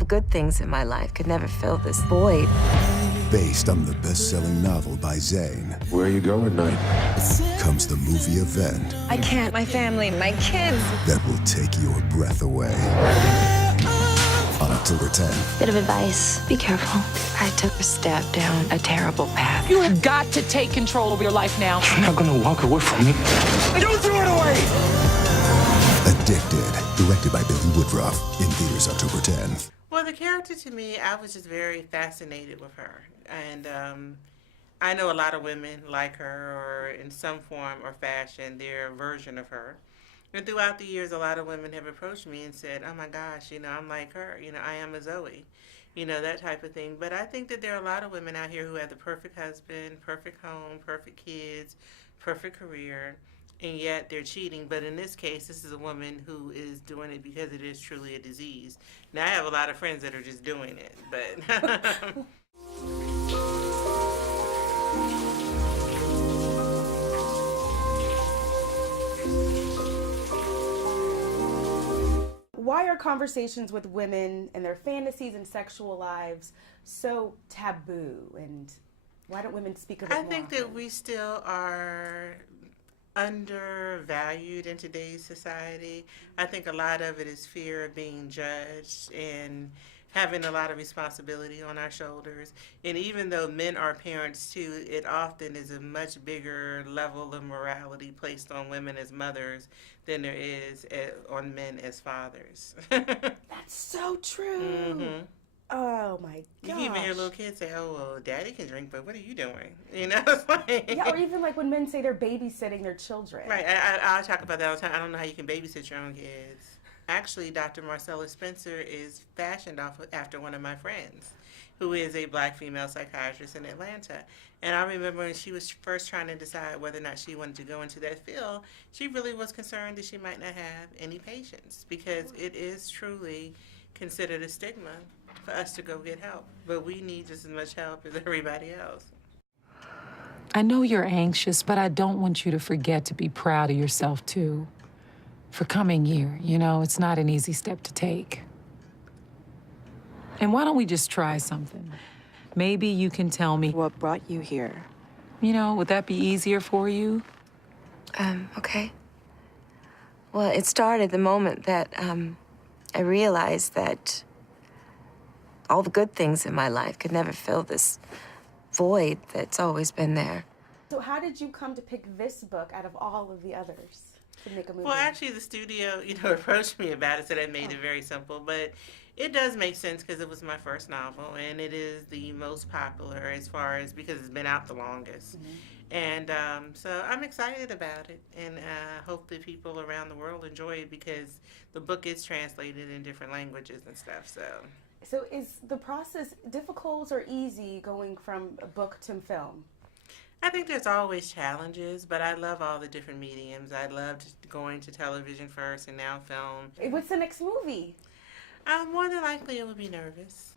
the good things in my life could never fill this void. Based on the best-selling novel by Zane, Where you go at night? comes the movie event I can't. My family, my kids. that will take your breath away. On October 10th, Bit of advice, be careful. I took a step down a terrible path. You have got to take control of your life now. You're not gonna walk away from me. You threw it away! Addicted, directed by Billy Woodruff, in theaters October 10th. Well, the character to me, I was just very fascinated with her. And I know a lot of women like her, or in some form or fashion, their version of her. And throughout the years, a lot of women have approached me and said, oh my gosh, I'm like her. I am a Zoe. That type of thing. But I think that there are a lot of women out here who have the perfect husband, perfect home, perfect kids, perfect career, and yet they're cheating. But in this case, this is a woman who is doing it because it is truly a disease. Now, I have a lot of friends that are just doing it, but... Why are conversations with women and their fantasies and sexual lives so taboo? And why don't women speak of it I more think often? that we still are undervalued in today's society. I think a lot of it is fear of being judged and having a lot of responsibility on our shoulders. And even though men are parents too, it often is a much bigger level of morality placed on women as mothers than there is on men as fathers. That's so true. Mm-hmm. Oh my gosh. You can even hear little kids say, oh, well, daddy can drink, but what are you doing? It's like... Yeah, or even like when men say they're babysitting their children. Right, I'll talk about that all the time. I don't know how you can babysit your own kids. Actually, Dr. Marcella Spencer is fashioned after one of my friends, who is a black female psychiatrist in Atlanta. And I remember when she was first trying to decide whether or not she wanted to go into that field, she really was concerned that she might not have any patients, because it is truly considered a stigma for us to go get help. But we need just as much help as everybody else. I know you're anxious, but I don't want you to forget to be proud of yourself, too. For coming here, it's not an easy step to take. And why don't we just try something? Maybe you can tell me What brought you here? would that be easier for you? Okay. Well, it started the moment that I realized that all the good things in my life could never fill this void that's always been there. So how did you come to pick this book out of all of the others to make a movie? Well, actually, the studio, approached me about it, so that made it very simple. But it does make sense because it was my first novel, and it is the most popular because it's been out the longest. Mm-hmm. And so I'm excited about it, and hope that people around the world enjoy it, because the book is translated in different languages and stuff. So is the process difficult or easy going from a book to film? I think there's always challenges, but I love all the different mediums. I loved going to television first and now film. What's the next movie? More than likely it would be nervous.